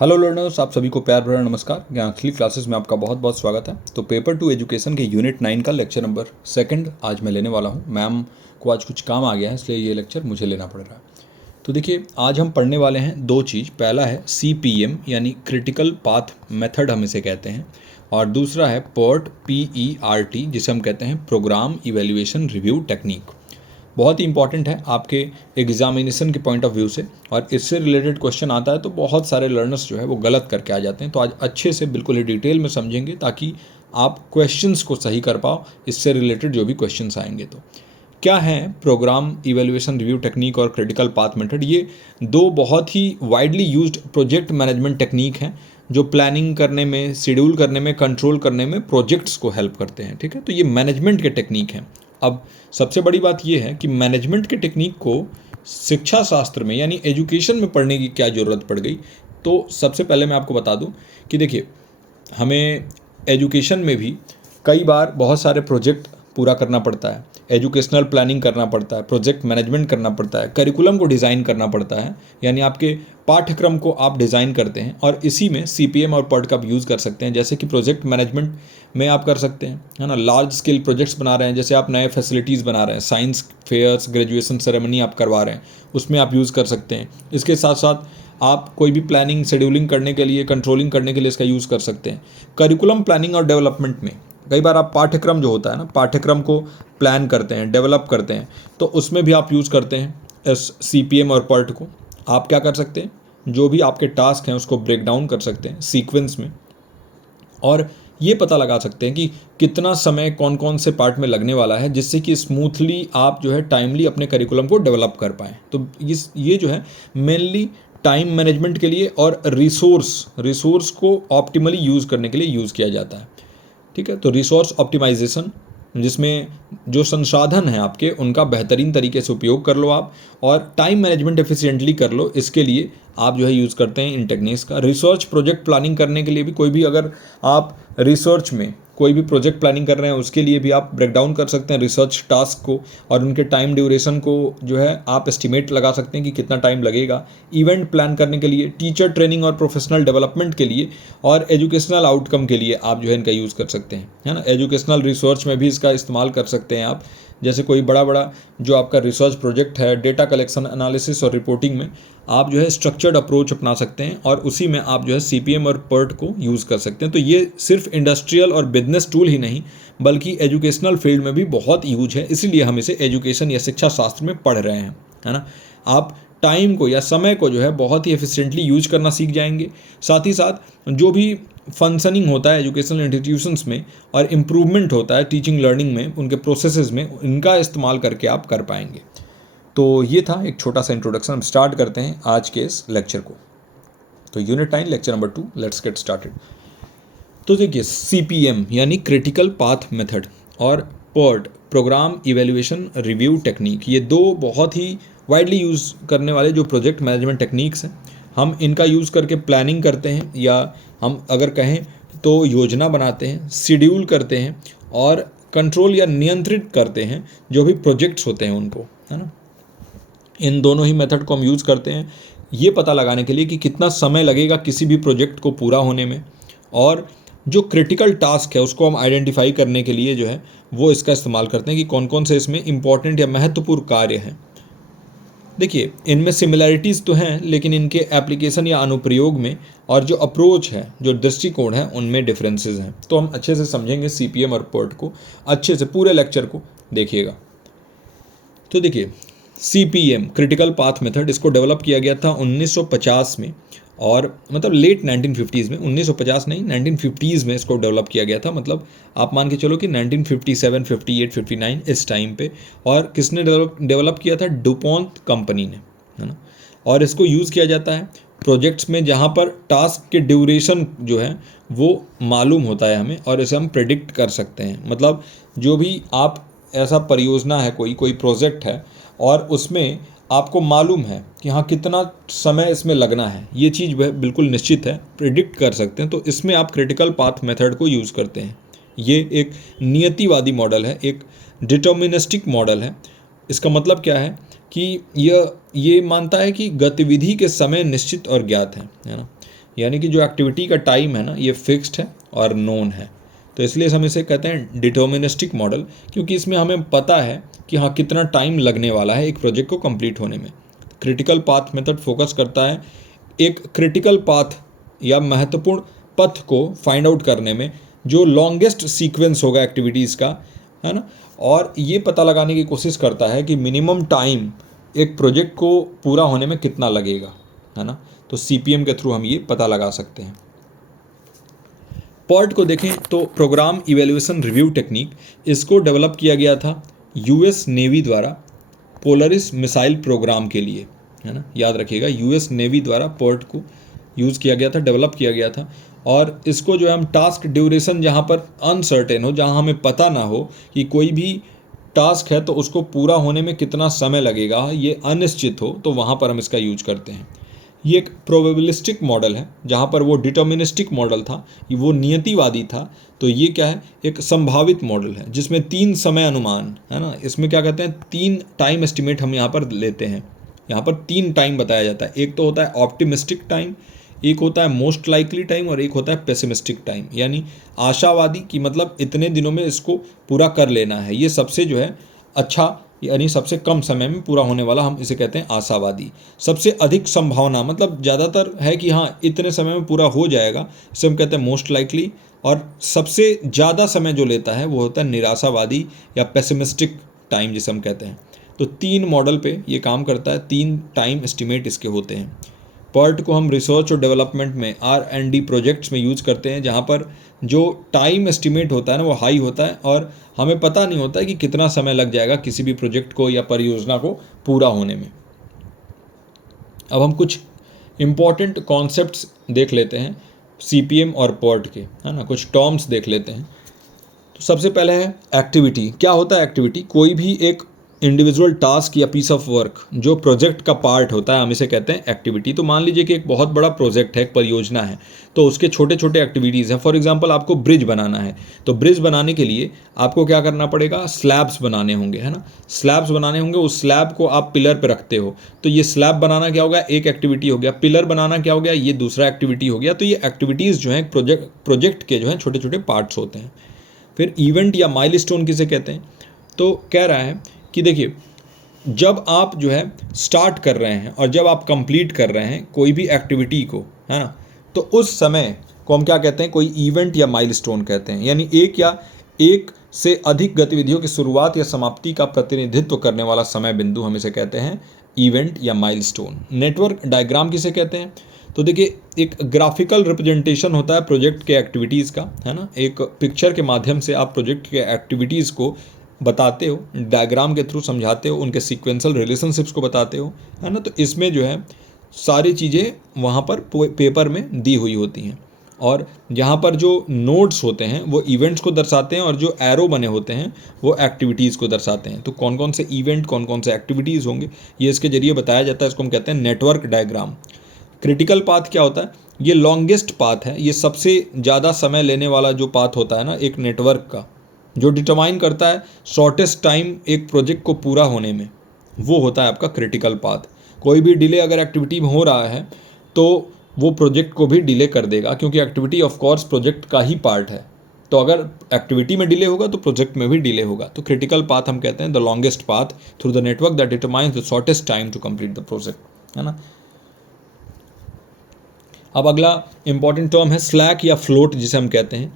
Hello learners, आप सभी को प्यार भरा नमस्कार। ज्ञानशली क्लासेस में आपका बहुत बहुत स्वागत है। तो पेपर 2 एजुकेशन के यूनिट 9 का लेक्चर नंबर 2 आज मैं लेने वाला हूं। मैम को आज कुछ काम आ गया है, इसलिए ये लेक्चर मुझे लेना पड़ रहा है। तो देखिए, आज हम पढ़ने वाले हैं दो चीज़। पहला है CPM यानी क्रिटिकल पाथ मेथड, हम इसे कहते हैं, और दूसरा है PERT PERT जिसे हम कहते हैं प्रोग्राम इवेल्युएशन रिव्यू टेक्निक। बहुत ही इंपॉर्टेंट है आपके एग्जामिनेशन के पॉइंट ऑफ व्यू से, और इससे रिलेटेड क्वेश्चन आता है तो बहुत सारे लर्नर्स जो है वो गलत करके आ जाते हैं। तो आज अच्छे से बिल्कुल ही डिटेल में समझेंगे ताकि आप क्वेश्चंस को सही कर पाओ, इससे रिलेटेड जो भी क्वेश्चंस आएंगे। तो क्या है प्रोग्राम इवेल्युएशन रिव्यू टेक्निक और क्रिटिकल पाथ मेथड? ये दो बहुत ही widely used project management technique हैं जो प्लानिंग करने में, शेड्यूल करने में, कंट्रोल करने में प्रोजेक्ट्स को हेल्प करते हैं। ठीक है, तो ये मैनेजमेंट के टेक्निक हैं। अब सबसे बड़ी बात यह है कि मैनेजमेंट के टेक्निक को शिक्षा शास्त्र में यानी एजुकेशन में पढ़ने की क्या ज़रूरत पड़ गई। तो सबसे पहले मैं आपको बता दूं कि देखिए, हमें एजुकेशन में भी कई बार बहुत सारे प्रोजेक्ट पूरा करना पड़ता है, एजुकेशनल प्लानिंग करना पड़ता है, प्रोजेक्ट मैनेजमेंट करना पड़ता है, करिकुलम को डिज़ाइन करना पड़ता है, यानी आपके पाठ्यक्रम को आप डिज़ाइन करते हैं, और इसी में CPM और PERT का आप यूज़ कर सकते हैं। जैसे कि प्रोजेक्ट मैनेजमेंट में आप कर सकते हैं, है ना। लार्ज स्केल प्रोजेक्ट्स बना रहे हैं, जैसे आप नए फैसिलिटीज़ बना रहे हैं, साइंस फेयर्स, ग्रेजुएशन सेरेमनी आप करवा रहे हैं, उसमें आप यूज़ कर सकते हैं। इसके साथ साथ आप कोई भी प्लानिंग, शेड्यूलिंग करने के लिए, कंट्रोलिंग करने के लिए इसका यूज़ कर सकते हैं। करिकुलम प्लानिंग और डेवलपमेंट में कई बार आप पाठ्यक्रम जो होता है ना, पाठ्यक्रम को प्लान करते हैं, डेवलप करते हैं, तो उसमें भी आप यूज़ करते हैं इस CPM और PERT को। आप क्या कर सकते हैं, जो भी आपके टास्क हैं उसको ब्रेक डाउन कर सकते हैं सीक्वेंस में, और ये पता लगा सकते हैं कि कितना समय कौन कौन से पार्ट में लगने वाला है, जिससे कि स्मूथली आप जो है टाइमली अपने करिकुलम को डेवलप कर पाएँ। तो ये जो है मेनली टाइम मैनेजमेंट के लिए और रिसोर्स को ऑप्टिमली यूज़ करने के लिए यूज़ किया जाता है। ठीक है, तो रिसोर्स ऑप्टिमाइजेशन, जिसमें जो संसाधन हैं आपके उनका बेहतरीन तरीके से उपयोग कर लो आप, और टाइम मैनेजमेंट एफिशिएंटली कर लो, इसके लिए आप जो है यूज़ करते हैं इन टेक्निक्स का। रिसर्च प्रोजेक्ट प्लानिंग करने के लिए भी, कोई भी अगर आप रिसर्च में कोई भी प्रोजेक्ट प्लानिंग कर रहे हैं उसके लिए भी आप ब्रेक डाउन कर सकते हैं रिसर्च टास्क को, और उनके टाइम ड्यूरेशन को जो है आप एस्टिमेट लगा सकते हैं कि कितना टाइम लगेगा। इवेंट प्लान करने के लिए, टीचर ट्रेनिंग और प्रोफेशनल डेवलपमेंट के लिए, और एजुकेशनल आउटकम के लिए आप जो है इनका यूज़ कर सकते हैं, है ना। एजुकेशनल रिसर्च में भी इसका इस्तेमाल कर सकते हैं आप। जैसे कोई बड़ा जो आपका रिसर्च प्रोजेक्ट है, डेटा कलेक्शन, एनालिसिस और रिपोर्टिंग में आप जो है स्ट्रक्चर्ड अप्रोच अपना सकते हैं, और उसी में आप जो है CPM और PERT को यूज़ कर सकते हैं। तो ये सिर्फ इंडस्ट्रियल और बिजनेस टूल ही नहीं, बल्कि एजुकेशनल फील्ड में भी बहुत यूज है, इसीलिए हम इसे एजुकेशन या शिक्षा शास्त्र में पढ़ रहे हैं, है ना। आप टाइम को या समय को जो है बहुत ही एफिशिएंटली यूज करना सीख जाएंगे। साथ ही साथ जो भी फंक्शनिंग होता है एजुकेशनल इंस्टीट्यूशंस में, और इम्प्रूवमेंट होता है टीचिंग लर्निंग में, उनके प्रोसेसेस में, इनका इस्तेमाल करके आप कर पाएंगे। तो ये था एक छोटा सा इंट्रोडक्शन। हम स्टार्ट करते हैं आज के इस लेक्चर को। तो unit 9 lecture number 2, let's get started. तो देखिए, CPM यानी क्रिटिकल पाथ मेथड और PERT program evaluation review technique, ये दो बहुत ही वाइडली यूज़ करने वाले जो प्रोजेक्ट मैनेजमेंट टेक्निक्स हैं। हम इनका यूज़ करके प्लानिंग करते हैं, या हम अगर कहें तो योजना बनाते हैं, शेड्यूल करते हैं, और कंट्रोल या नियंत्रित करते हैं जो भी प्रोजेक्ट्स होते हैं उनको, है ना। इन दोनों ही मेथड को हम यूज़ करते हैं ये पता लगाने के लिए कि कितना समय लगेगा किसी भी प्रोजेक्ट को पूरा होने में, और जो क्रिटिकल टास्क है उसको हम आइडेंटिफाई करने के लिए जो है वो इसका इस्तेमाल करते हैं कि कौन कौन से इसमें इंपॉर्टेंट या महत्वपूर्ण कार्य हैं। देखिए, इनमें सिमिलैरिटीज़ तो हैं, लेकिन इनके एप्लीकेशन या अनुप्रयोग में और जो अप्रोच है, जो दृष्टिकोण है, उनमें डिफरेंसेस हैं। तो हम अच्छे से समझेंगे CPM और PERT को, अच्छे से पूरे लेक्चर को देखिएगा। तो देखिए, CPM क्रिटिकल पाथ मेथड, इसको डेवलप किया गया था 1950 में, और मतलब लेट 1950s में, 1950 नहीं 1950s में इसको डेवलप किया गया था। मतलब आप मान के चलो कि 1957, 58, 59 इस टाइम पे। और किसने डेवलप किया था? डुपॉन्ट कंपनी ने, है ना। और इसको यूज़ किया जाता है प्रोजेक्ट्स में जहाँ पर टास्क के ड्यूरेशन जो है वो मालूम होता है हमें, और इसे हम प्रेडिक्ट कर सकते हैं। मतलब जो भी आप ऐसा परियोजना है, कोई प्रोजेक्ट है, और उसमें आपको मालूम है कि हाँ कितना समय इसमें लगना है, ये चीज़ वह बिल्कुल निश्चित है, प्रिडिक्ट कर सकते हैं, तो इसमें आप क्रिटिकल पाथ मेथड को यूज़ करते हैं। ये एक नियतिवादी मॉडल है, एक डिटर्मिनिस्टिक मॉडल है। इसका मतलब क्या है कि ये मानता है कि गतिविधि के समय निश्चित और ज्ञात है ना। यानी कि जो एक्टिविटी का टाइम है ना ये फिक्स्ड है और नोन है, तो इसलिए हम इसे कहते हैं डिटर्मिनिस्टिक मॉडल, क्योंकि इसमें हमें पता है कि हाँ कितना टाइम लगने वाला है एक प्रोजेक्ट को कंप्लीट होने में। क्रिटिकल पाथ मेथड फोकस करता है एक क्रिटिकल पाथ या महत्वपूर्ण पथ को फाइंड आउट करने में, जो लॉन्गेस्ट सीक्वेंस होगा एक्टिविटीज़ का, है ना, और ये पता लगाने की कोशिश करता है कि मिनिमम टाइम एक प्रोजेक्ट को पूरा होने में कितना लगेगा, है ना। तो CPM के थ्रू हम ये पता लगा सकते हैं। PERT को देखें तो प्रोग्राम इवेल्यूएशन रिव्यू टेक्निक, इसको डेवलप किया गया था US नेवी द्वारा पोलरिस मिसाइल प्रोग्राम के लिए, है ना, याद रखिएगा US नेवी द्वारा PERT को यूज़ किया गया था, डेवलप किया गया था। और इसको जो है हम टास्क ड्यूरेशन जहाँ पर अनसर्टेन हो, जहाँ हमें पता ना हो कि कोई भी टास्क है तो उसको पूरा होने में कितना समय लगेगा, ये अनिश्चित हो, तो वहाँ पर हम इसका यूज करते हैं। ये एक प्रोबेबिलिस्टिक मॉडल है, जहाँ पर वो डिटर्मिनिस्टिक मॉडल था, वो नियतिवादी था, तो ये क्या है, एक संभावित मॉडल है जिसमें 3 समय अनुमान, है ना, इसमें क्या कहते हैं 3 टाइम एस्टिमेट हम यहाँ पर लेते हैं। यहाँ पर 3 टाइम बताया जाता है, एक तो होता है ऑप्टिमिस्टिक टाइम, एक होता है मोस्ट लाइकली टाइम और एक होता है पेसिमिस्टिक टाइम, यानी आशावादी कि मतलब इतने दिनों में इसको पूरा कर लेना है, ये सबसे जो है अच्छा यानी सबसे कम समय में पूरा होने वाला, हम इसे कहते हैं आशावादी। सबसे अधिक संभावना मतलब ज़्यादातर है कि हाँ इतने समय में पूरा हो जाएगा, इसे हम कहते हैं मोस्ट लाइकली। और सबसे ज़्यादा समय जो लेता है वो होता है निराशावादी या पेसिमिस्टिक टाइम जिसे हम कहते हैं। तो 3 मॉडल पे ये काम करता है, 3 टाइम एस्टिमेट इसके होते हैं। PERT को हम रिसर्च और डेवलपमेंट में R&D प्रोजेक्ट्स में यूज़ करते हैं, जहाँ पर जो टाइम एस्टिमेट होता है ना वो हाई होता है और हमें पता नहीं होता है कि कितना समय लग जाएगा किसी भी प्रोजेक्ट को या परियोजना को पूरा होने में। अब हम कुछ इम्पॉर्टेंट कॉन्सेप्ट्स देख लेते हैं CPM और PERT के, है ना, कुछ टर्म्स देख लेते हैं। तो सबसे पहले है एक्टिविटी। क्या होता है एक्टिविटी? कोई भी एक इंडिविजुअल टास्क या पीस ऑफ वर्क जो प्रोजेक्ट का पार्ट होता है, हम इसे कहते हैं एक्टिविटी। तो मान लीजिए कि एक बहुत बड़ा प्रोजेक्ट है, एक परियोजना है, तो उसके छोटे छोटे एक्टिविटीज़ हैं। फॉर एग्जांपल आपको ब्रिज बनाना है, तो ब्रिज बनाने के लिए आपको क्या करना पड़ेगा, स्लैब्स बनाने होंगे, है ना, स्लैब्स बनाने होंगे। उस स्लैब को आप पिलर पर रखते हो, तो ये स्लैब बनाना क्या हो गया, एक एक्टिविटी हो गया। पिलर बनाना क्या हो गया, ये दूसरा एक्टिविटी हो गया। तो ये एक्टिविटीज़ जो हैं प्रोजेक्ट के जो हैं छोटे छोटे पार्ट्स होते हैं। फिर इवेंट या माइलस्टोन किसे कहते हैं? तो कह रहा है कि देखिए, जब आप जो है स्टार्ट कर रहे हैं और जब आप कंप्लीट कर रहे हैं कोई भी एक्टिविटी को, है ना, तो उस समय को हम क्या कहते हैं, कोई इवेंट या माइलस्टोन कहते हैं। यानी एक या एक से अधिक गतिविधियों की शुरुआत या समाप्ति का प्रतिनिधित्व करने वाला समय बिंदु, हम इसे कहते हैं इवेंट या माइलस्टोन। नेटवर्क डायग्राम किसे कहते हैं? तो देखिए, एक ग्राफिकल रिप्रेजेंटेशन होता है प्रोजेक्ट के एक्टिविटीज़ का, है ना, एक पिक्चर के माध्यम से आप प्रोजेक्ट के एक्टिविटीज़ को बताते हो, डायग्राम के थ्रू समझाते हो, उनके सीक्वेंशियल रिलेशनशिप्स को बताते हो, है ना। तो इसमें जो है सारी चीज़ें वहाँ पर पेपर में दी हुई होती हैं, और यहाँ पर जो नोड्स होते हैं वो इवेंट्स को दर्शाते हैं और जो एरो बने होते हैं वो एक्टिविटीज़ को दर्शाते हैं। तो कौन कौन से इवेंट, कौन कौन से एक्टिविटीज़ होंगे, ये इसके जरिए बताया जाता है। इसको हम कहते हैं नेटवर्क डायग्राम। क्रिटिकल पाथ क्या होता है? ये लॉन्गेस्ट पाथ है, ये सबसे ज़्यादा समय लेने वाला जो पाथ होता है ना एक नेटवर्क का, जो डिटरमाइन करता है शॉर्टेस्ट टाइम एक प्रोजेक्ट को पूरा होने में, वो होता है आपका क्रिटिकल पाथ। कोई भी डिले अगर एक्टिविटी में हो रहा है तो वो प्रोजेक्ट को भी डिले कर देगा, क्योंकि एक्टिविटी ऑफ कोर्स प्रोजेक्ट का ही पार्ट है। तो अगर एक्टिविटी में डिले होगा तो प्रोजेक्ट में भी डिले होगा। तो क्रिटिकल पाथ हम कहते हैं the longest path through the network that determines the shortest time to complete the project, है ना। अब अगला इंपॉर्टेंट टर्म है स्लैक या फ्लोट जिसे हम कहते हैं।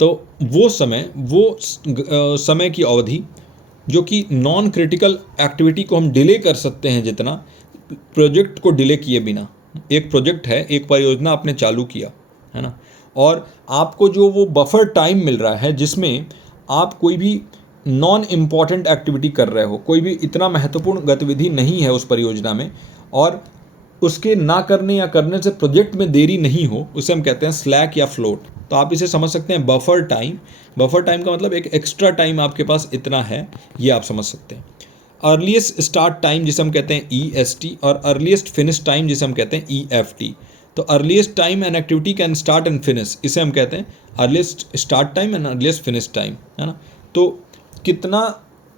तो वो समय की अवधि जो कि नॉन क्रिटिकल एक्टिविटी को हम डिले कर सकते हैं जितना, प्रोजेक्ट को डिले किए बिना। एक प्रोजेक्ट है, एक परियोजना आपने चालू किया, है ना, और आपको जो वो बफर टाइम मिल रहा है जिसमें आप कोई भी नॉन इम्पॉर्टेंट एक्टिविटी कर रहे हो, कोई भी इतना महत्वपूर्ण गतिविधि नहीं है उस परियोजना में, और उसके ना करने या करने से प्रोजेक्ट में देरी नहीं हो, उसे हम कहते हैं स्लैक या फ्लोट। तो आप इसे समझ सकते हैं बफर टाइम। बफर टाइम का मतलब एक एक्स्ट्रा टाइम आपके पास इतना है, ये आप समझ सकते हैं। अर्लीस्ट स्टार्ट टाइम जिसे हम कहते हैं EST, और अर्लीस्ट फिनिश टाइम जिसे हम कहते हैं EFT। तो earliest time an activity can start and finish, इसे हम कहते हैं earliest start time and earliest finish time, है ना। तो कितना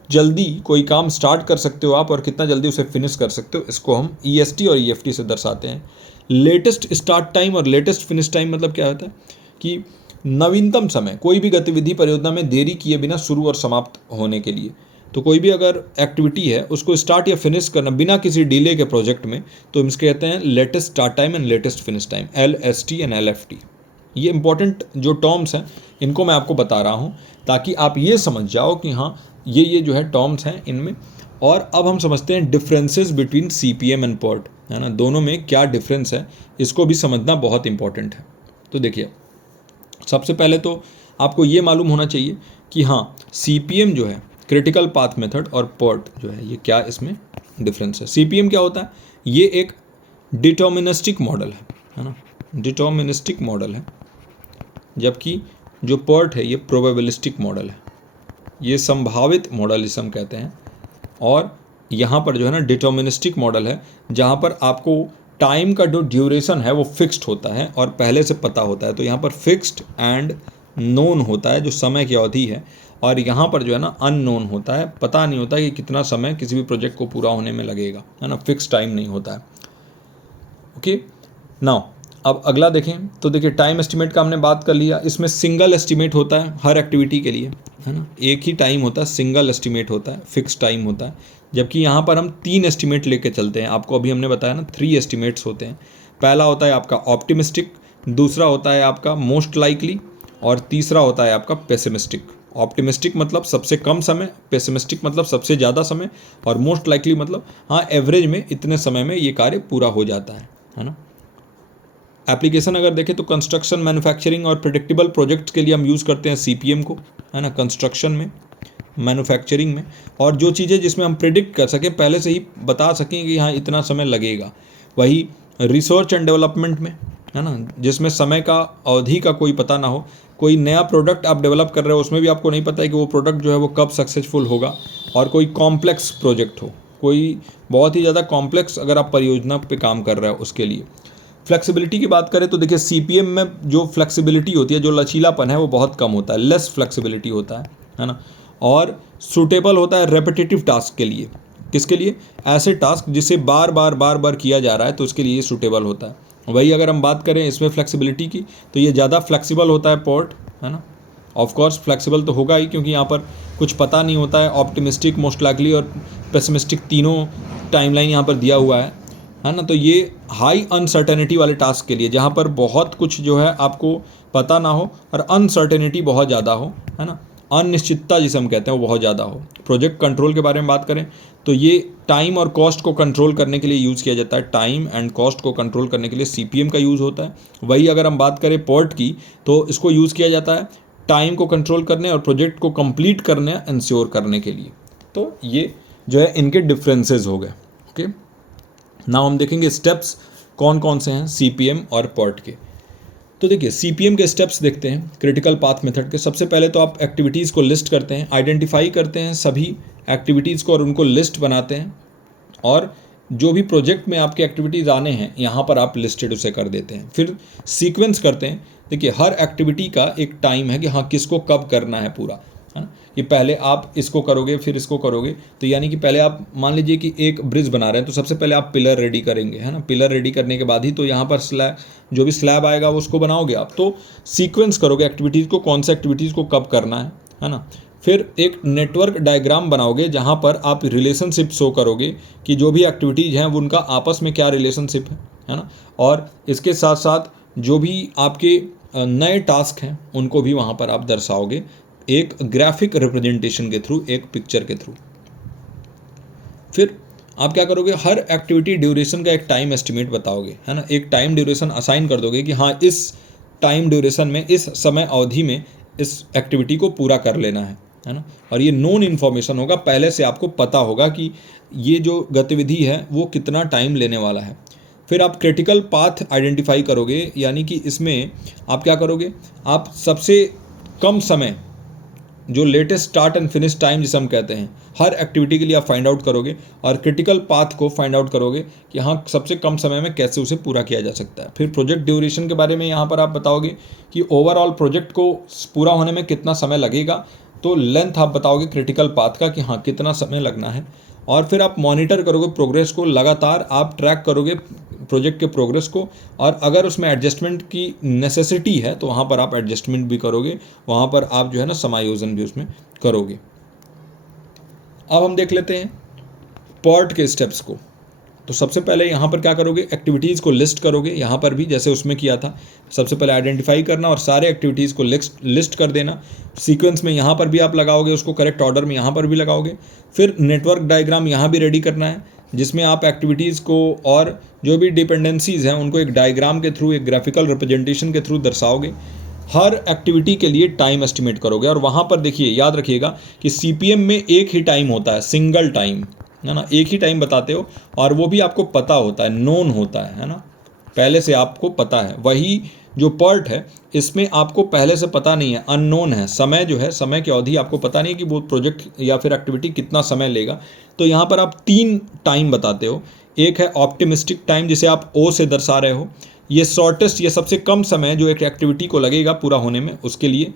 जल्दी कोई काम स्टार्ट कर सकते हो आप और कितना जल्दी उसे फिनिश कर सकते हो, इसको हम EST और EFT से दर्शाते हैं। लेटेस्ट स्टार्ट टाइम और लेटेस्ट फिनिश टाइम मतलब क्या होता है कि नवीनतम समय कोई भी गतिविधि परियोजना में देरी किए बिना शुरू और समाप्त होने के लिए। तो कोई भी अगर एक्टिविटी है उसको स्टार्ट या फिनिश करना बिना किसी डिले के प्रोजेक्ट में, तो हम इसके कहते हैं latest start time and latest finish time, LST and LFT। ये इंपॉर्टेंट जो टर्म्स हैं इनको मैं आपको बता रहा हूँ ताकि आप ये समझ जाओ कि हाँ ये जो है टर्म्स हैं इनमें। और अब हम समझते हैं differences between CPM and PERT, है ना, दोनों में क्या डिफरेंस है, इसको भी समझना बहुत इंपॉर्टेंट है। तो देखिए, सबसे पहले तो आपको ये मालूम होना चाहिए कि हाँ CPM जो है क्रिटिकल पाथ मेथड और PERT जो है ये क्या इसमें डिफरेंस है। CPM क्या होता है, ये एक डिटर्मिनिस्टिक मॉडल है ना, डिटर्मिनिस्टिक मॉडल है, जबकि जो PERT है ये प्रोबेबिलिस्टिक मॉडल है, ये संभावित मॉडल जिसे हम कहते हैं। और यहाँ पर जो है ना डिटर्मिनिस्टिक मॉडल है जहाँ पर आपको टाइम का जो ड्यूरेशन है वो फिक्स्ड होता है और पहले से पता होता है। तो यहाँ पर फिक्स्ड एंड नोन होता है जो समय की अवधि है, और यहाँ पर जो है ना अननोन होता है, पता नहीं होता कि कितना समय किसी भी प्रोजेक्ट को पूरा होने में लगेगा, है ना, फिक्स टाइम नहीं होता है। ओके, नाउ अब अगला देखें तो देखिए टाइम एस्टिमेट का हमने बात कर लिया। इसमें सिंगल एस्टिमेट होता है हर एक्टिविटी के लिए, है ना, एक ही टाइम होता है, सिंगल एस्टिमेट होता है, फिक्स टाइम होता है। जबकि यहाँ पर हम 3 एस्टिमेट लेके चलते हैं, आपको अभी हमने बताया ना 3 एस्टिमेट्स होते हैं। पहला होता है आपका ऑप्टिमिस्टिक, दूसरा होता है आपका मोस्ट लाइकली, और तीसरा होता है आपका पेसिमिस्टिक। ऑप्टिमिस्टिक मतलब सबसे कम समय, पेसिमिस्टिक मतलब सबसे ज़्यादा समय, और मोस्ट लाइकली मतलब हाँ एवरेज में इतने समय में ये कार्य पूरा हो जाता है ना। एप्लीकेशन अगर देखें तो कंस्ट्रक्शन, मैन्युफैक्चरिंग और प्रेडिक्टेबल प्रोजेक्ट्स के लिए हम यूज़ करते हैं CPM को, है ना, कंस्ट्रक्शन में, मैन्युफैक्चरिंग में। और जो चीज़ें जिसमें हम प्रिडिक्ट कर सकें, पहले से ही बता सकें कि हाँ इतना समय लगेगा, वही रिसर्च एंड डेवलपमेंट में, है ना, जिसमें समय का अवधि का कोई पता ना हो। कोई नया प्रोडक्ट आप डेवलप कर रहे हो उसमें भी आपको नहीं पता है कि वो प्रोडक्ट जो है वो कब सक्सेसफुल होगा। और कोई कॉम्प्लेक्स प्रोजेक्ट हो, कोई बहुत ही ज़्यादा कॉम्प्लेक्स अगर आप परियोजना पे काम कर रहे हो उसके लिए। फ्लेक्सिबिलिटी की बात करें तो देखिए CPM में जो फ्लेक्सिबिलिटी होती है, जो लचीलापन है वो बहुत कम होता है, लेस फ्लेक्सिबिलिटी होता है ना। और सूटेबल होता है रेपिटेटिव टास्क के लिए। किसके लिए, ऐसे टास्क जिसे बार बार किया जा रहा है तो उसके लिए सूटेबल होता है। वही अगर हम बात करें इसमें फ्लेक्सिबिलिटी की तो ये ज़्यादा फ्लेक्सिबल होता है PERT, है ना। ऑफकोर्स फ्लेक्सिबल तो होगा ही क्योंकि यहाँ पर कुछ पता नहीं होता है। ऑप्टिमिस्टिक, मोस्ट लाइकली और पेसिमिस्टिक तीनों टाइमलाइन यहाँ पर दिया हुआ है ना। तो ये हाई अनसर्टेनिटी वाले टास्क के लिए, जहाँ पर बहुत कुछ जो है आपको पता ना हो और अनसर्टेनिटी बहुत ज़्यादा हो, है ना, अनिश्चितता जिसे हम कहते हैं वो बहुत ज़्यादा हो। प्रोजेक्ट कंट्रोल के बारे में बात करें तो ये टाइम और कॉस्ट को कंट्रोल करने के लिए यूज़ किया जाता है। टाइम एंड कॉस्ट को कंट्रोल करने के लिए CPM का यूज़ होता है। वही अगर हम बात करें PERT की तो इसको यूज़ किया जाता है टाइम को कंट्रोल करने और प्रोजेक्ट को कंप्लीट करने, इंश्योर करने के लिए। तो ये जो है इनके डिफरेंसेस हो गए। ओके, नाउ हम देखेंगे स्टेप्स कौन कौन से हैं CPM और PERT के। तो देखिए CPM के स्टेप्स देखते हैं क्रिटिकल पाथ मेथड के। सबसे पहले तो आप एक्टिविटीज़ को लिस्ट करते हैं, आइडेंटिफाई करते हैं सभी एक्टिविटीज़ को और उनको लिस्ट बनाते हैं, और जो भी प्रोजेक्ट में आपके एक्टिविटीज़ आने हैं यहाँ पर आप लिस्टेड उसे कर देते हैं। फिर सीक्वेंस करते हैं। देखिए हर एक्टिविटी का एक टाइम है कि हाँ किसको कब करना है पूरा, है ना। कि पहले आप इसको करोगे फिर इसको करोगे, तो यानी कि पहले आप मान लीजिए कि एक ब्रिज बना रहे हैं तो सबसे पहले आप पिलर रेडी करेंगे, है ना। पिलर रेडी करने के बाद ही तो यहाँ पर स्लैब, जो भी स्लैब आएगा वो उसको बनाओगे आप। तो सीक्वेंस करोगे एक्टिविटीज़ को, कौन सा एक्टिविटीज़ को कब करना है ना। फिर एक नेटवर्क डायग्राम बनाओगे जहाँ पर आप रिलेशनशिप शो करोगे कि जो भी एक्टिविटीज़ हैं वो उनका आपस में क्या रिलेशनशिप है ना। और इसके साथ साथ जो भी आपके नए टास्क हैं उनको भी वहाँ पर आप दर्शाओगे एक ग्राफिक रिप्रेजेंटेशन के थ्रू, एक पिक्चर के थ्रू। फिर आप क्या करोगे, हर एक्टिविटी ड्यूरेशन का एक टाइम एस्टिमेट बताओगे, है ना। एक टाइम ड्यूरेशन असाइन कर दोगे कि हाँ इस टाइम ड्यूरेशन में, इस समय अवधि में इस एक्टिविटी को पूरा कर लेना है ना। और ये नोन इन्फॉर्मेशन होगा, पहले से आपको पता होगा कि ये जो गतिविधि है वो कितना टाइम लेने वाला है। फिर आप क्रिटिकल पाथ आइडेंटिफाई करोगे, यानी कि इसमें आप क्या करोगे, आप सबसे कम समय, जो latest start and finish time जिसे हम कहते हैं, हर एक्टिविटी के लिए आप फाइंड आउट करोगे और क्रिटिकल पाथ को फाइंड आउट करोगे कि हाँ सबसे कम समय में कैसे उसे पूरा किया जा सकता है। फिर प्रोजेक्ट ड्यूरेशन के बारे में यहाँ पर आप बताओगे कि ओवरऑल प्रोजेक्ट को पूरा होने में कितना समय लगेगा। तो लेंथ आप बताओगे क्रिटिकल पाथ का कि हाँ कितना समय लगना है, और फिर आप मॉनिटर करोगे प्रोग्रेस को, लगातार आप ट्रैक करोगे प्रोजेक्ट के प्रोग्रेस को, और अगर उसमें एडजस्टमेंट की नेसेसिटी है तो वहाँ पर आप एडजस्टमेंट भी करोगे, वहाँ पर आप जो है ना समायोजन भी उसमें करोगे। अब हम देख लेते हैं पॉट के स्टेप्स को। तो सबसे पहले यहाँ पर क्या करोगे, एक्टिविटीज़ को लिस्ट करोगे, यहाँ पर भी जैसे उसमें किया था, सबसे पहले आइडेंटिफाई करना और सारे एक्टिविटीज़ को लिस्ट कर देना। सीक्वेंस में यहाँ पर भी आप लगाओगे उसको, करेक्ट ऑर्डर में यहाँ पर भी लगाओगे। फिर नेटवर्क डायग्राम यहाँ भी रेडी करना है, जिसमें आप एक्टिविटीज़ को और जो भी डिपेंडेंसीज़ हैं उनको एक डायग्राम के थ्रू, एक ग्राफिकल रिप्रेजेंटेशन के थ्रू दर्शाओगे। हर एक्टिविटी के लिए टाइम एस्टिमेट करोगे, और वहाँ पर देखिए याद रखिएगा कि CPM में एक ही टाइम होता है, सिंगल टाइम, है ना, एक ही टाइम बताते हो, और वो भी आपको पता होता है, नोन होता है ना, पहले से आपको पता है। वही जो PERT है इसमें आपको पहले से पता नहीं है, अननोन है। समय जो है, समय की अवधि आपको पता नहीं है कि वो प्रोजेक्ट या फिर एक्टिविटी कितना समय लेगा। तो यहाँ पर आप 3 टाइम बताते हो। एक है ऑप्टिमिस्टिक टाइम, जिसे आप O से दर्शा रहे हो, ये शॉर्टेस्ट, ये सबसे कम समय जो एक एक्टिविटी को लगेगा पूरा होने में, उसके लिए।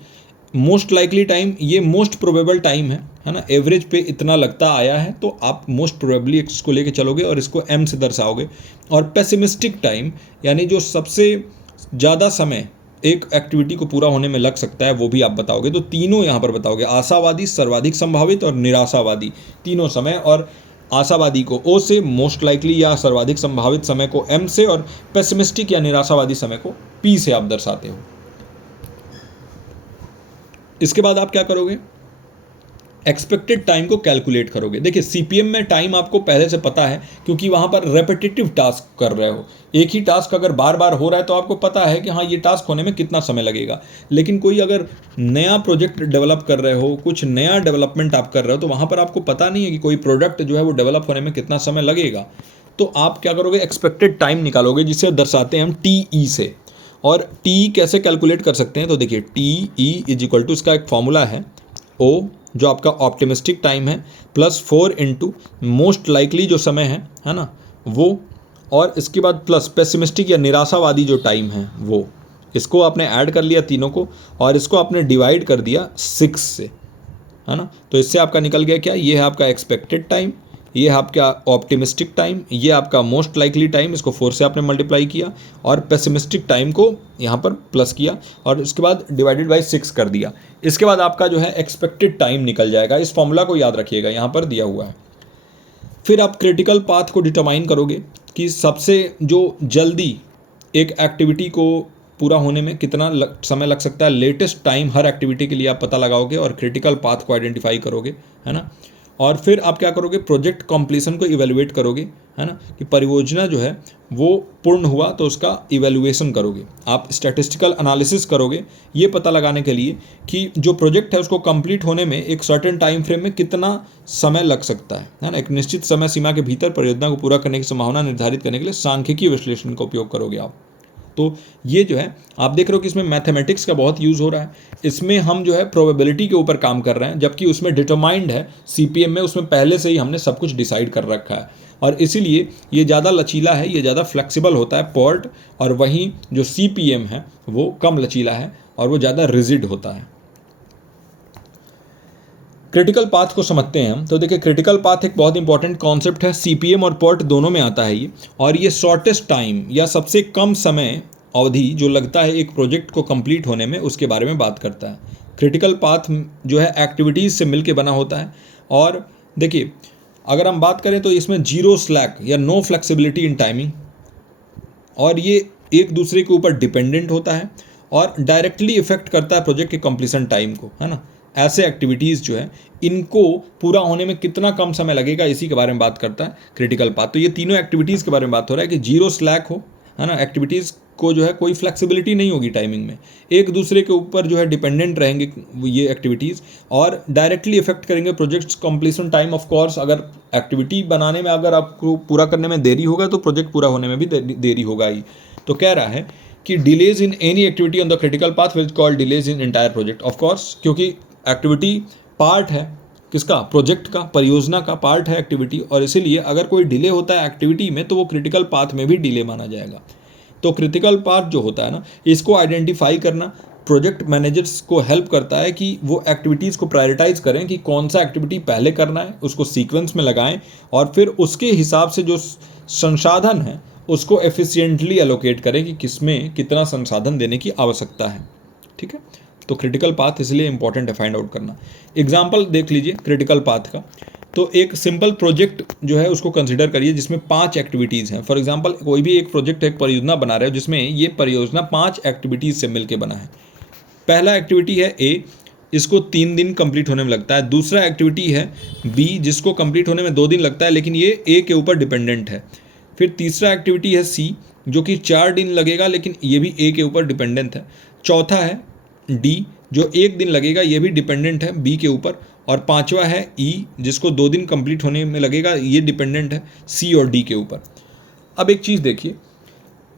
मोस्ट लाइकली टाइम, ये मोस्ट प्रोबेबल टाइम है ना, एवरेज पे इतना लगता आया है तो आप मोस्ट प्रोबेबली इसको लेके चलोगे और इसको M से दर्शाओगे। और पेसिमिस्टिक टाइम, यानी जो सबसे ज़्यादा समय एक एक्टिविटी को पूरा होने में लग सकता है, वो भी आप बताओगे। तो तीनों यहाँ पर बताओगे, आशावादी, सर्वाधिक संभावित और निराशावादी, तीनों समय। और आशावादी को O से, मोस्ट लाइकली या सर्वाधिक संभावित समय को M से, और पेसिमिस्टिक या निराशावादी समय को P से आप दर्शाते हो। इसके बाद आप क्या करोगे, एक्सपेक्टेड टाइम को कैलकुलेट करोगे। देखिए CPM में टाइम आपको पहले से पता है, क्योंकि वहाँ पर रेपिटेटिव टास्क कर रहे हो। एक ही टास्क अगर बार बार हो रहा है तो आपको पता है कि हाँ ये टास्क होने में कितना समय लगेगा। लेकिन कोई अगर नया प्रोजेक्ट डेवलप कर रहे हो, कुछ नया डेवलपमेंट आप कर रहे हो, तो वहाँ पर आपको पता नहीं है कि कोई प्रोडक्ट जो है वो डेवलप होने में कितना समय लगेगा। तो आप क्या करोगे, एक्सपेक्टेड टाइम निकालोगे, जिसे दर्शाते हैं हम TE से। और TE कैसे कैलकुलेट कर सकते हैं, तो देखिए TE इज इक्वल टू, इसका एक फॉर्मूला है, O जो आपका ऑप्टिमिस्टिक टाइम है, प्लस 4 इंटू मोस्ट लाइकली जो समय है ना वो, और इसके बाद प्लस पेसिमिस्टिक या निराशावादी जो टाइम है वो। इसको आपने ऐड कर लिया तीनों को, और इसको आपने डिवाइड कर दिया 6 से, है ना। तो इससे आपका निकल गया क्या, ये है आपका एक्सपेक्टेड टाइम, ये है आपका ऑप्टिमिस्टिक टाइम, ये आपका मोस्ट लाइकली टाइम, इसको 4 से आपने मल्टीप्लाई किया, और पेसिमिस्टिक टाइम को यहाँ पर प्लस किया, और इसके बाद डिवाइडेड बाई 6 कर दिया। इसके बाद आपका जो है एक्सपेक्टेड टाइम निकल जाएगा। इस फॉर्मूला को याद रखिएगा, यहाँ पर दिया हुआ है। फिर आप क्रिटिकल पाथ को डिटरमाइन करोगे कि सबसे जो जल्दी एक एक्टिविटी को पूरा होने में कितना समय लग सकता है। लेटेस्ट टाइम हर एक्टिविटी के लिए आप पता लगाओगे और क्रिटिकल पाथ को आइडेंटिफाई करोगे, है ना। और फिर आप क्या करोगे, प्रोजेक्ट कंप्लीशन को इवेलुएट करोगे, है ना, कि परियोजना जो है वो पूर्ण हुआ तो उसका इवेलुएशन करोगे। आप स्टैटिस्टिकल एनालिसिस करोगे ये पता लगाने के लिए कि जो प्रोजेक्ट है उसको कंप्लीट होने में एक सर्टेन टाइम फ्रेम में कितना समय लग सकता है ना। एक निश्चित समय सीमा के भीतर परियोजना को पूरा करने की संभावना निर्धारित करने के लिए सांख्यिकीय विश्लेषण का उपयोग करोगे आप। तो ये जो है आप देख रहे हो कि इसमें मैथमेटिक्स का बहुत यूज़ हो रहा है। इसमें हम जो है प्रोबेबिलिटी के ऊपर काम कर रहे हैं, जबकि उसमें डिटरमाइंड है CPM में, उसमें पहले से ही हमने सब कुछ डिसाइड कर रखा है, और इसीलिए ये ज़्यादा लचीला है, ये ज़्यादा फ्लेक्सिबल होता है PERT, और वहीं जो CPM है वो कम लचीला है और वो ज़्यादा रिजिड होता है। क्रिटिकल पाथ को समझते हैं हम। तो देखिए क्रिटिकल पाथ एक बहुत इंपॉर्टेंट कॉन्सेप्ट है, CPM और PERT दोनों में आता है ये, और ये शॉर्टेस्ट टाइम या सबसे कम समय अवधि जो लगता है एक प्रोजेक्ट को कंप्लीट होने में, उसके बारे में बात करता है। क्रिटिकल पाथ जो है एक्टिविटीज़ से मिलके बना होता है। और देखिए अगर हम बात करें तो इसमें जीरो स्लैक या नो फ्लेक्सिबिलिटी इन टाइमिंग, और ये एक दूसरे के ऊपर डिपेंडेंट होता है और डायरेक्टली इफेक्ट करता है प्रोजेक्ट के कंप्लीशन टाइम को, है ना। ऐसे एक्टिविटीज़ जो है इनको पूरा होने में कितना कम समय लगेगा, इसी के बारे में बात करता है क्रिटिकल पाथ। तो ये तीनों एक्टिविटीज़ के बारे में बात हो रहा है कि जीरो स्लैक हो, है ना, एक्टिविटीज़ को जो है कोई फ्लेक्सिबिलिटी नहीं होगी टाइमिंग में, एक दूसरे के ऊपर जो है डिपेंडेंट रहेंगे ये एक्टिविटीज़, और डायरेक्टली इफेक्ट करेंगे projects completion time. Of course अगर एक्टिविटी बनाने में अगर आपको पूरा करने में देरी होगा तो प्रोजेक्ट पूरा होने में भी देरी होगा ही। तो कह रहा है कि delays in any activity on the critical path will call delays in entire project. Of course क्योंकि एक्टिविटी पार्ट है किसका, प्रोजेक्ट का, परियोजना का पार्ट है एक्टिविटी, और इसीलिए अगर कोई डिले होता है एक्टिविटी में तो वो क्रिटिकल पाथ में भी डिले माना जाएगा। तो क्रिटिकल पाथ जो होता है ना, इसको आइडेंटिफाई करना, प्रोजेक्ट मैनेजर्स को हेल्प करता है कि वो एक्टिविटीज़ को प्रायोरिटाइज करें कि कौन सा एक्टिविटी पहले करना है, उसको सीक्वेंस में लगाएं और फिर उसके हिसाब से जो संसाधन है उसको एफिशिएंटली एलोकेट करें कि किसमें कितना संसाधन देने की आवश्यकता है। ठीक है, तो क्रिटिकल पाथ इसलिए इंपॉर्टेंट है फाइंड आउट करना। एग्जाम्पल देख लीजिए क्रिटिकल पाथ का। तो एक सिंपल प्रोजेक्ट जो है उसको कंसिडर करिए जिसमें 5 एक्टिविटीज़ हैं। फॉर एग्जांपल कोई भी एक प्रोजेक्ट एक परियोजना बना रहे हो जिसमें ये परियोजना 5 एक्टिविटीज़ से मिलकर बना है। पहला एक्टिविटी है ए, इसको 3 दिन कंप्लीट होने में लगता है। दूसरा एक्टिविटी है बी, जिसको कंप्लीट होने में 2 दिन लगता है, लेकिन ये ए के ऊपर डिपेंडेंट है। फिर तीसरा एक्टिविटी है सी, जो कि 4 दिन लगेगा, लेकिन ये भी ए के ऊपर डिपेंडेंट है। चौथा है डी, जो 1 दिन लगेगा, ये भी डिपेंडेंट है बी के ऊपर। और पांचवा है ई, जिसको 2 दिन कंप्लीट होने में लगेगा, ये डिपेंडेंट है सी और डी के ऊपर। अब एक चीज़ देखिए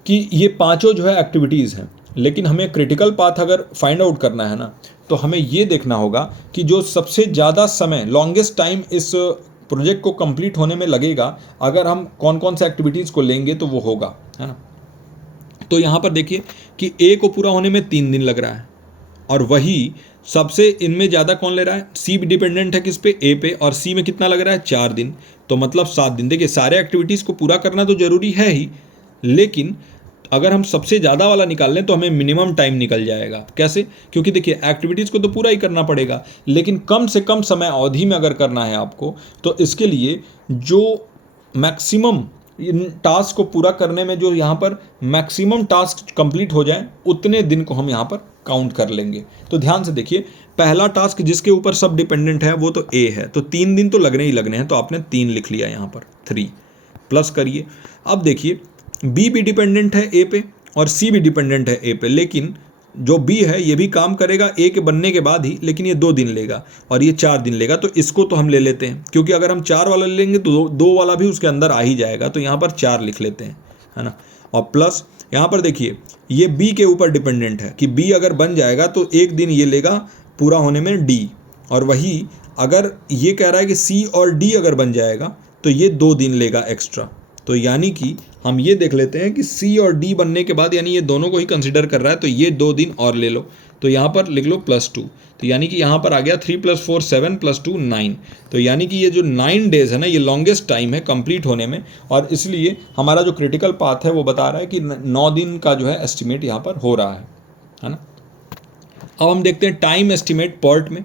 कि ये पांचों जो है एक्टिविटीज़ हैं, लेकिन हमें क्रिटिकल पाथ अगर फाइंड आउट करना है ना, तो हमें ये देखना होगा कि जो सबसे ज़्यादा समय, लॉन्गेस्ट टाइम इस प्रोजेक्ट को कंप्लीट होने में लगेगा, अगर हम कौन कौन से एक्टिविटीज़ को लेंगे तो वो होगा, है ना। तो यहाँ पर देखिए कि ए को पूरा होने में 3 दिन लग रहा है, और वही सबसे इनमें ज़्यादा कौन ले रहा है, सी भी डिपेंडेंट है किस पे, ए पे, और सी में कितना लग रहा है, 4 दिन, तो मतलब 7 दिन। देखिए सारे एक्टिविटीज़ को पूरा करना तो ज़रूरी है ही, लेकिन अगर हम सबसे ज़्यादा वाला निकाल लें तो हमें मिनिमम टाइम निकल जाएगा। कैसे? क्योंकि देखिए एक्टिविटीज़ को तो पूरा ही करना पड़ेगा, लेकिन कम से कम समय अवधि में अगर करना है आपको, तो इसके लिए जो मैक्सिमम इन टास्क को पूरा करने में जो यहाँ पर मैक्सिमम टास्क कंप्लीट हो जाए, उतने दिन को हम यहाँ पर काउंट कर लेंगे। तो ध्यान से देखिए, पहला टास्क जिसके ऊपर सब डिपेंडेंट है वो तो ए है, तो 3 दिन तो लगने ही लगने हैं, तो आपने 3 लिख लिया यहाँ पर, 3 प्लस करिए। अब देखिए बी भी डिपेंडेंट है ए पे और सी भी डिपेंडेंट है ए पे, लेकिन जो बी है ये भी काम करेगा ए के बनने के बाद ही, लेकिन ये 2 दिन लेगा और ये 4 दिन लेगा। तो इसको तो हम ले लेते हैं, क्योंकि अगर हम 4 वाला लेंगे तो 2 वाला भी उसके अंदर आ ही जाएगा, तो यहाँ पर 4 लिख लेते हैं, है ना। और प्लस यहाँ पर देखिए ये बी के ऊपर डिपेंडेंट है कि बी अगर बन जाएगा तो 1 दिन ये लेगा पूरा होने में डी, और वही अगर ये कह रहा है कि सी और डी अगर बन जाएगा तो ये 2 दिन लेगा एक्स्ट्रा। तो यानी कि हम ये देख लेते हैं कि सी और डी बनने के बाद, यानी ये दोनों को ही कंसिडर कर रहा है, तो ये 2 दिन और ले लो, तो यहाँ पर लिख लो +2, तो यानी कि यहाँ पर आ गया 3 + 4 7 + 2 9। तो यानी कि ये जो 9 डेज़ है ना, ये लॉन्गेस्ट टाइम है कंप्लीट होने में, और इसलिए हमारा जो क्रिटिकल पाथ है वो बता रहा है कि 9 दिन का जो है एस्टिमेट यहाँ पर हो रहा है ना। अब हम देखते हैं टाइम एस्टिमेट पर्ट में।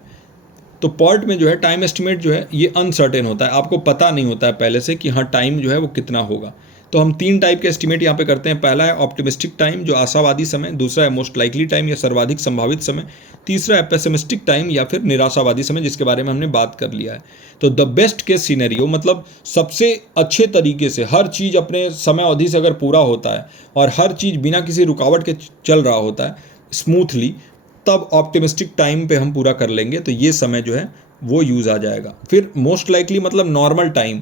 तो पर्ट में जो है टाइम एस्टिमेट जो है ये अनसर्टेन होता है, आपको पता नहीं होता है पहले से कि हाँ टाइम जो है वो कितना होगा। तो हम 3 टाइप के एस्टिमेट यहाँ पे करते हैं। पहला है ऑप्टिमिस्टिक टाइम, जो आशावादी समय। दूसरा है मोस्ट लाइकली टाइम या सर्वाधिक संभावित समय। तीसरा है पेसिमिस्टिक टाइम या फिर निराशावादी समय, जिसके बारे में हमने बात कर लिया है। तो द बेस्ट केस सिनेरियो मतलब सबसे अच्छे तरीके से हर चीज़ अपने समय अवधि से अगर पूरा होता है और हर चीज़ बिना किसी रुकावट के चल रहा होता है स्मूथली, तब ऑप्टिमिस्टिक टाइम पे हम पूरा कर लेंगे, तो ये समय जो है वो यूज़ आ जाएगा। फिर मोस्ट लाइकली मतलब नॉर्मल टाइम,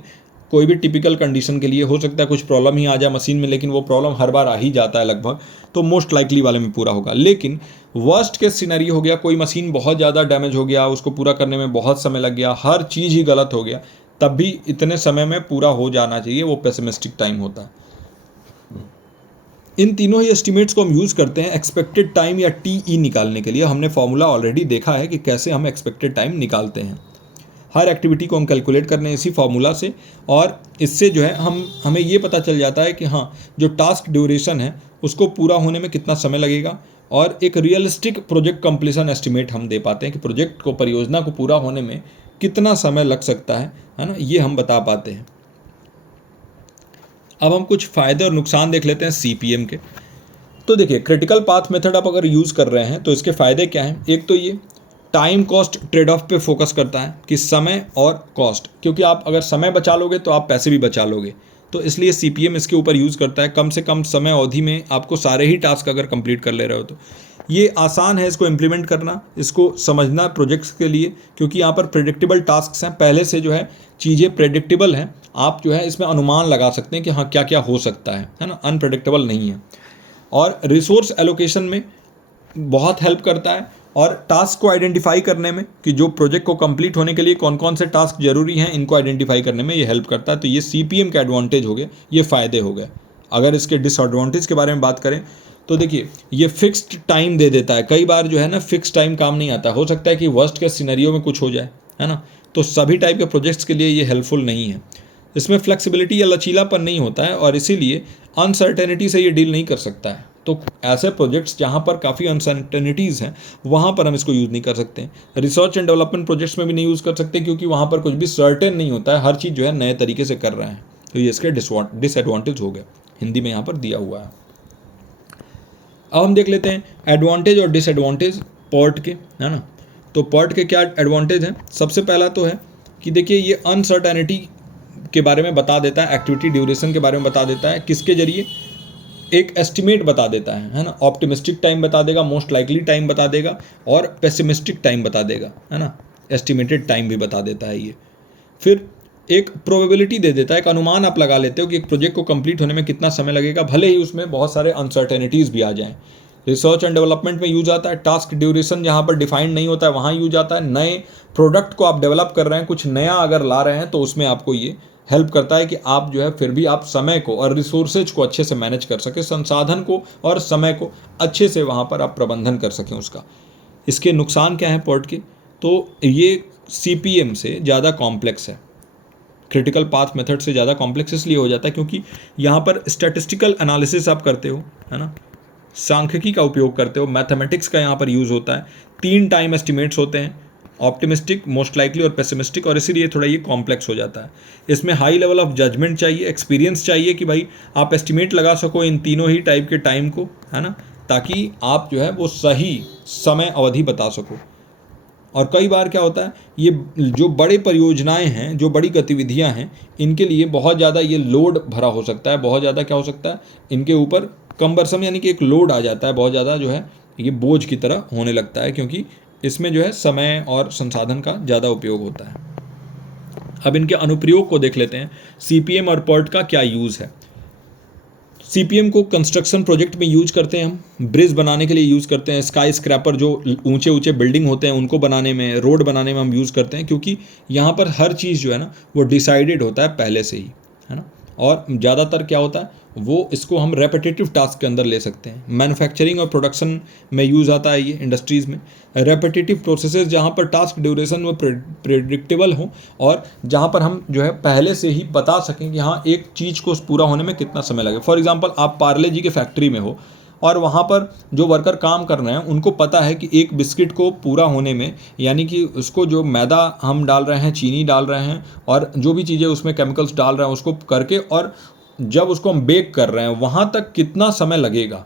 कोई भी टिपिकल कंडीशन के लिए हो सकता है कुछ प्रॉब्लम ही आ जाए मशीन में, लेकिन वो प्रॉब्लम हर बार आ ही जाता है लगभग, तो मोस्ट लाइकली वाले में पूरा होगा। लेकिन वर्स्ट केस सिनेरियो हो गया, कोई मशीन बहुत ज़्यादा डैमेज हो गया, उसको पूरा करने में बहुत समय लग गया, हर चीज़ ही गलत हो गया, तब भी इतने समय में पूरा हो जाना चाहिए, वो पेसिमिस्टिक टाइम होता है। इन तीनों ही एस्टिमेट्स को हम यूज़ करते हैं एक्सपेक्टेड टाइम या TE निकालने के लिए। हमने फॉर्मूला ऑलरेडी देखा है कि कैसे हम एक्सपेक्टेड टाइम निकालते हैं। हर एक्टिविटी को हम कैलकुलेट करने हैं इसी फॉर्मूला से, और इससे जो है हमें ये पता चल जाता है कि हाँ जो टास्क ड्यूरेशन है उसको पूरा होने में कितना समय लगेगा, और एक रियलिस्टिक प्रोजेक्ट कंप्लीशन एस्टिमेट हम दे पाते हैं कि प्रोजेक्ट को, परियोजना को पूरा होने में कितना समय लग सकता है ना, ये हम बता पाते हैं। अब हम कुछ फ़ायदे और नुकसान देख लेते हैं CPM के। तो देखिए क्रिटिकल पाथ मेथड आप अगर यूज़ कर रहे हैं तो इसके फ़ायदे क्या हैं। एक तो ये टाइम कॉस्ट ट्रेड ऑफ पे फोकस करता है कि समय और कॉस्ट, क्योंकि आप अगर समय बचा लोगे तो आप पैसे भी बचा लोगे, तो इसलिए CPM इसके ऊपर यूज़ करता है। कम से कम समय अवधि में आपको सारे ही टास्क अगर कंप्लीट कर ले रहे हो तो ये आसान है इसको इम्प्लीमेंट करना, इसको समझना प्रोजेक्ट्स के लिए, क्योंकि यहाँ पर प्रेडिक्टेबल टास्क हैं, पहले से जो है चीज़ें प्रेडिक्टेबल हैं, आप जो है इसमें अनुमान लगा सकते हैं कि हाँ क्या क्या हो सकता है ना, अनप्रेडिक्टेबल नहीं है। और रिसोर्स एलोकेशन में बहुत हेल्प करता है, और टास्क को आइडेंटिफाई करने में कि जो प्रोजेक्ट को कंप्लीट होने के लिए कौन कौन से टास्क जरूरी हैं, इनको आइडेंटिफाई करने में ये हेल्प करता है। तो ये CPM के एडवांटेज हो गए, ये फ़ायदे हो गए। अगर इसके डिसएडवांटेज के बारे में बात करें तो देखिए ये फिक्स्ड टाइम दे देता है। कई बार जो है ना फिक्स टाइम काम नहीं आता, हो सकता है कि वर्स्ट के सिनेरियो में कुछ हो जाए, है ना। तो सभी टाइप के प्रोजेक्ट्स के लिए ये हेल्पफुल नहीं है। इसमें फ्लेक्सिबिलिटी या लचीलापन नहीं होता है और इसीलिए अनसर्टेनिटी से ये डील नहीं कर सकता है। तो ऐसे प्रोजेक्ट्स जहाँ पर काफ़ी अनसर्टेनिटीज़ हैं वहाँ पर हम इसको यूज़ नहीं कर सकते। रिसर्च एंड डेवलपमेंट प्रोजेक्ट्स में भी नहीं यूज़ कर सकते क्योंकि वहाँ पर कुछ भी सर्टेन नहीं होता है, हर चीज़ जो है नए तरीके से कर रहे हैं। तो ये इसके डिसएडवांटेज हो गए, हिंदी में यहाँ पर दिया हुआ है। अब हम देख लेते हैं एडवांटेज और डिसएडवांटेज PERT के, है ना। तो PERT के क्या एडवांटेज हैं। सबसे पहला तो है कि देखिए ये अनसर्टेनिटी के बारे में बता देता है, एक्टिविटी ड्यूरेशन के बारे में बता देता है, किसके जरिए, एक एस्टिमेट बता देता है ना। ऑप्टिमिस्टिक टाइम बता देगा, मोस्ट लाइकली टाइम बता देगा और पेसिमिस्टिक टाइम बता देगा, है ना। एस्टिमेटेड टाइम भी बता देता है ये। फिर एक प्रोबेबिलिटी दे देता है, एक अनुमान आप लगा लेते हो कि एक प्रोजेक्ट को कंप्लीट होने में कितना समय लगेगा, भले ही उसमें बहुत सारे अनसर्टेनिटीज़ भी आ जाएं। रिसर्च एंड डेवलपमेंट में यूज आता है। टास्क ड्यूरेशन जहाँ पर डिफाइंड नहीं होता है वहाँ यूज आता है। नए प्रोडक्ट को आप डेवलप कर रहे हैं, कुछ नया अगर ला रहे हैं तो उसमें आपको ये हेल्प करता है कि आप जो है फिर भी आप समय को और रिसोर्सेज को अच्छे से मैनेज कर सकें, संसाधन को और समय को अच्छे से वहाँ पर आप प्रबंधन कर सकें उसका। इसके नुकसान क्या हैं PERT के, तो ये CPM से ज़्यादा कॉम्प्लेक्स है, क्रिटिकल पाथ मेथड से ज़्यादा कॉम्प्लेक्स इसलिए हो जाता है क्योंकि यहाँ पर स्टैटिस्टिकल एनालिसिस आप करते हो, है ना, सांख्यिकी का उपयोग करते हो, मैथमेटिक्स का यहाँ पर यूज़ होता है। 3 टाइम एस्टिमेट्स होते हैं, ऑप्टिमिस्टिक, मोस्ट लाइकली और पेसिमिस्टिक, और इसीलिए थोड़ा ये कॉम्प्लेक्स हो जाता है। इसमें हाई लेवल ऑफ जजमेंट चाहिए, एक्सपीरियंस चाहिए कि भाई आप एस्टिमेट लगा सको इन तीनों ही टाइप के टाइम को, है ना, ताकि आप जो है वो सही समय अवधि बता सको। और कई बार क्या होता है, ये जो बड़े परियोजनाएं हैं, जो बड़ी गतिविधियां हैं, इनके लिए बहुत ज़्यादा ये लोड भरा हो सकता है, बहुत ज़्यादा क्या हो सकता है इनके ऊपर कम्बरसम, यानी कि एक लोड आ जाता है, बहुत ज़्यादा जो है ये बोझ की तरह होने लगता है क्योंकि इसमें जो है समय और संसाधन का ज़्यादा उपयोग होता है। अब इनके अनुप्रयोग को देख लेते हैं। CPM और PERT का क्या यूज़ है। CPM को कंस्ट्रक्शन प्रोजेक्ट में यूज करते हैं, हम ब्रिज बनाने के लिए यूज़ करते हैं, स्काई स्क्रैपर जो ऊंचे ऊंचे बिल्डिंग होते हैं उनको बनाने में, रोड बनाने में हम यूज़ करते हैं क्योंकि यहाँ पर हर चीज़ जो है ना वो डिसाइडेड होता है पहले से ही, है ना। और ज़्यादातर क्या होता है वो इसको हम रेपिटेटिव टास्क के अंदर ले सकते हैं। मैन्युफैक्चरिंग और प्रोडक्शन में यूज़ आता है ये, इंडस्ट्रीज़ में रेपिटेटिव प्रोसेसेस जहाँ पर टास्क ड्यूरेशन में प्रेडिक्टेबल हो और जहाँ पर हम जो है पहले से ही बता सकें कि हाँ एक चीज़ को पूरा होने में कितना समय लगे। फॉर एग्जांपल आप पार्ले जी के फैक्ट्री में हो और वहाँ पर जो वर्कर काम कर रहे हैं उनको पता है कि एक बिस्किट को पूरा होने में, यानी कि उसको जो मैदा हम डाल रहे हैं, चीनी डाल रहे हैं और जो भी चीज़ें उसमें केमिकल्स डाल रहे हैं उसको करके, और जब उसको हम बेक कर रहे हैं वहाँ तक कितना समय लगेगा,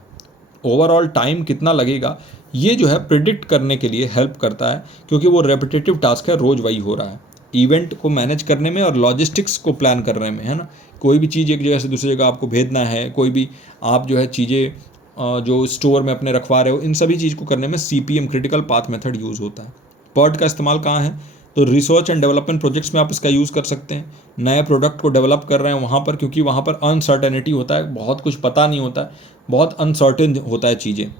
ओवरऑल टाइम कितना लगेगा, ये जो है प्रिडिक्ट करने के लिए हेल्प करता है क्योंकि वो रेपिटेटिव टास्क है, रोज़ वही हो रहा है। इवेंट को मैनेज करने में और लॉजिस्टिक्स को प्लान करने में, है ना, कोई भी चीज़ एक जगह से दूसरी जगह आपको भेजना है, कोई भी आप जो है चीज़ें जो स्टोर में अपने रखवा रहे हो, इन सभी चीज़ को करने में CPM critical path method use होता है। PERT का इस्तेमाल कहाँ है, तो रिसर्च एंड डेवलपमेंट प्रोजेक्ट्स में आप इसका यूज़ कर सकते हैं। नए प्रोडक्ट को डेवलप कर रहे हैं वहाँ पर, क्योंकि वहाँ पर अनसर्टेनिटी होता है, बहुत कुछ पता नहीं होता है, बहुत अनसर्टेन होता है चीज़ें।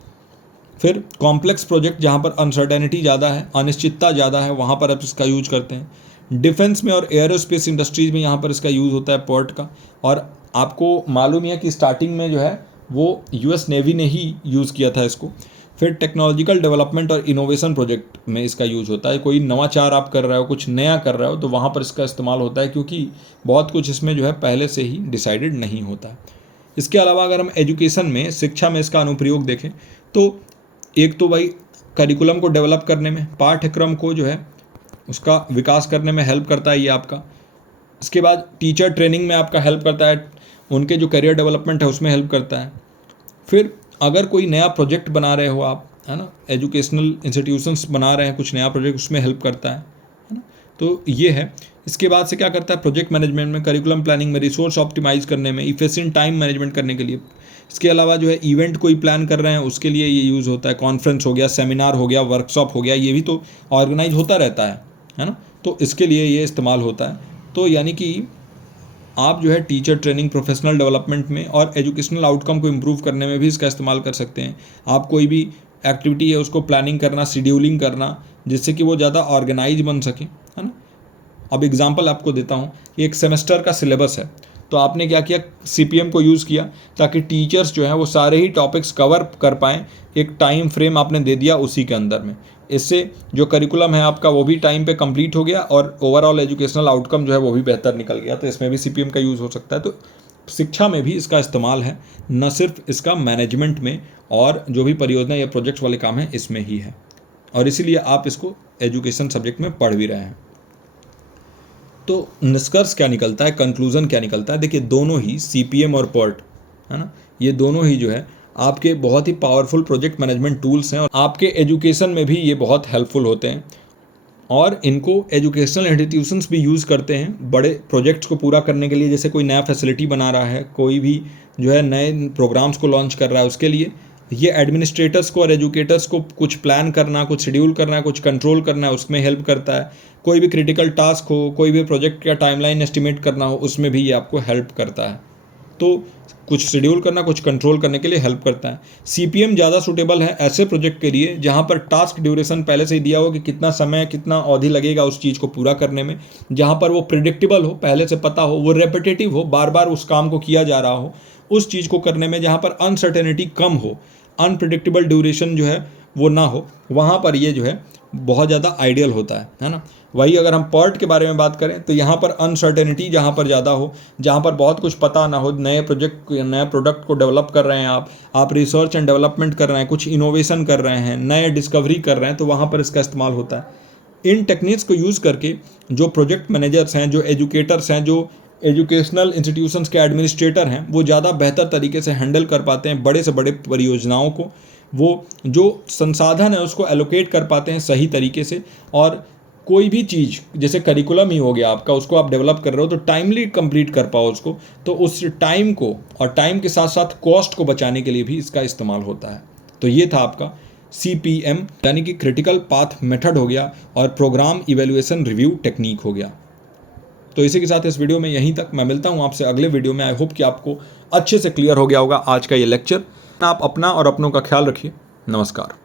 फिर कॉम्प्लेक्स प्रोजेक्ट जहाँ पर अनसर्टेनिटी ज़्यादा है, अनिश्चितता ज़्यादा है, वहाँ पर आप इसका यूज करते हैं। डिफेंस में और एयरोस्पेस इंडस्ट्रीज़ में यहाँ पर इसका यूज़ होता है PERT का। और आपको मालूम ही है कि स्टार्टिंग में जो है वो US नेवी ने ही यूज़ किया था इसको। फिर टेक्नोलॉजिकल डेवलपमेंट और इनोवेशन प्रोजेक्ट में इसका यूज़ होता है। कोई नवाचार आप कर रहे हो, कुछ नया कर रहे हो, तो वहाँ पर इसका इस्तेमाल होता है क्योंकि बहुत कुछ इसमें जो है पहले से ही डिसाइडेड नहीं होता है। इसके अलावा अगर हम एजुकेशन में, शिक्षा में इसका अनुप्रयोग देखें तो एक तो भाई करिकुलम को डेवलप करने में, पाठ्यक्रम को जो है उसका विकास करने में हेल्प करता है ये आपका। इसके बाद टीचर ट्रेनिंग में आपका हेल्प करता है, उनके जो करियर डेवलपमेंट है उसमें हेल्प करता है। फिर अगर कोई नया प्रोजेक्ट बना रहे हो आप, है ना, एजुकेशनल इंस्टीट्यूशंस बना रहे हैं कुछ नया प्रोजेक्ट, उसमें हेल्प करता है ना। तो ये है। इसके बाद से क्या करता है, प्रोजेक्ट मैनेजमेंट में, करिकुलम प्लानिंग में, रिसोर्स ऑप्टिमाइज करने में, इफिशिएंट टाइम मैनेजमेंट करने के लिए। इसके अलावा जो है इवेंट कोई प्लान कर रहे हैं उसके लिए ये यूज़ होता है। कॉन्फ्रेंस हो गया, सेमिनार हो गया, वर्कशॉप हो गया, ये भी तो ऑर्गेनाइज होता रहता है ना, तो इसके लिए ये इस्तेमाल होता है। तो यानी कि आप जो है टीचर ट्रेनिंग, प्रोफेशनल डेवलपमेंट में और एजुकेशनल आउटकम को इम्प्रूव करने में भी इसका इस्तेमाल कर सकते हैं। आप कोई भी एक्टिविटी है उसको प्लानिंग करना, शेड्यूलिंग करना, जिससे कि वो ज़्यादा ऑर्गेनाइज बन सके, है ना। अब एग्जांपल आपको देता हूँ कि एक सेमेस्टर का सिलेबस है, तो आपने क्या किया, CPM को यूज़ किया ताकि टीचर्स जो हैं वो सारे ही टॉपिक्स कवर कर पाएँ, एक टाइम फ्रेम आपने दे दिया उसी के अंदर में। इससे जो करिकुलम है आपका वो भी टाइम पे कंप्लीट हो गया और ओवरऑल एजुकेशनल आउटकम जो है वो भी बेहतर निकल गया। तो इसमें भी CPM का यूज़ हो सकता है। तो शिक्षा में भी इसका इस्तेमाल है, न सिर्फ इसका मैनेजमेंट में और जो भी परियोजना या प्रोजेक्ट्स वाले काम हैं इसमें ही है, और इसीलिए आप इसको एजुकेशन सब्जेक्ट में पढ़ भी रहे हैं। तो निष्कर्ष क्या निकलता है, कंक्लूजन क्या निकलता है? देखिए, दोनों ही CPM और PERT, है ना, ये दोनों ही जो है आपके बहुत ही पावरफुल प्रोजेक्ट मैनेजमेंट टूल्स हैं और आपके एजुकेशन में भी ये बहुत हेल्पफुल होते हैं, और इनको एजुकेशनल इंस्टीट्यूशंस भी यूज़ करते हैं बड़े प्रोजेक्ट्स को पूरा करने के लिए। जैसे कोई नया फैसिलिटी बना रहा है, कोई भी जो है नए प्रोग्राम्स को लॉन्च कर रहा है, उसके लिए ये एडमिनिस्ट्रेटर्स को और एजुकेटर्स को कुछ प्लान करना, कुछ शेड्यूल करना, कुछ कंट्रोल करना है, उसमें हेल्प करता है। कोई भी क्रिटिकल टास्क हो, कोई भी प्रोजेक्ट का टाइमलाइन एस्टिमेट करना हो, उसमें भी ये आपको हेल्प करता है। तो कुछ शेड्यूल करना, कुछ कंट्रोल करने के लिए हेल्प करता है। CPM ज़्यादा सूटेबल है ऐसे प्रोजेक्ट के लिए जहाँ पर टास्क ड्यूरेशन पहले से ही दिया हो कि कितना समय, कितना अवधि लगेगा उस चीज़ को पूरा करने में, जहाँ पर वो प्रिडिक्टेबल हो, पहले से पता हो, वो रेपिटेटिव हो, बार बार उस काम को किया जा रहा हो, उस चीज़ को करने में जहाँ पर अनसर्टेनिटी कम हो, अनप्रिडिक्टेबल ड्यूरेशन जो है वो ना हो, वहाँ पर ये जो है बहुत ज़्यादा आइडियल होता है ना। वही अगर हम PERT के बारे में बात करें तो यहाँ पर अनसर्टेनिटी जहाँ पर ज़्यादा हो, जहाँ पर बहुत कुछ पता ना हो, नए प्रोडक्ट को डेवलप कर रहे हैं आप रिसर्च एंड डेवलपमेंट कर रहे हैं, कुछ इनोवेशन कर रहे हैं, नए डिस्कवरी कर रहे हैं, तो वहाँ पर इसका इस्तेमाल होता है। इन टेक्निक्स को यूज़ करके जो प्रोजेक्ट मैनेजर्स हैं, जो एजुकेटर्स हैं, जो एजुकेशनल इंस्टीट्यूशंस के एडमिनिस्ट्रेटर हैं, वो ज़्यादा बेहतर तरीके से हैंडल कर पाते हैं बड़े से बड़े परियोजनाओं को। वो जो संसाधन है उसको एलोकेट कर पाते हैं सही तरीके से, और कोई भी चीज़ जैसे करिकुलम ही हो गया आपका, उसको आप डेवलप कर रहे हो तो टाइमली कंप्लीट कर पाओ उसको, तो उस टाइम को और टाइम के साथ साथ कॉस्ट को बचाने के लिए भी इसका इस्तेमाल होता है। तो ये था आपका CPM यानी कि क्रिटिकल पाथ मेथड हो गया और प्रोग्राम इवेल्युएशन रिव्यू टेक्निक हो गया। तो इसी के साथ इस वीडियो में यहीं तक। मैं मिलता हूँ आपसे अगले वीडियो में। आई होप कि आपको अच्छे से क्लियर हो गया होगा आज का ये लेक्चर। आप अपना और अपनों का ख्याल रखिए। नमस्कार।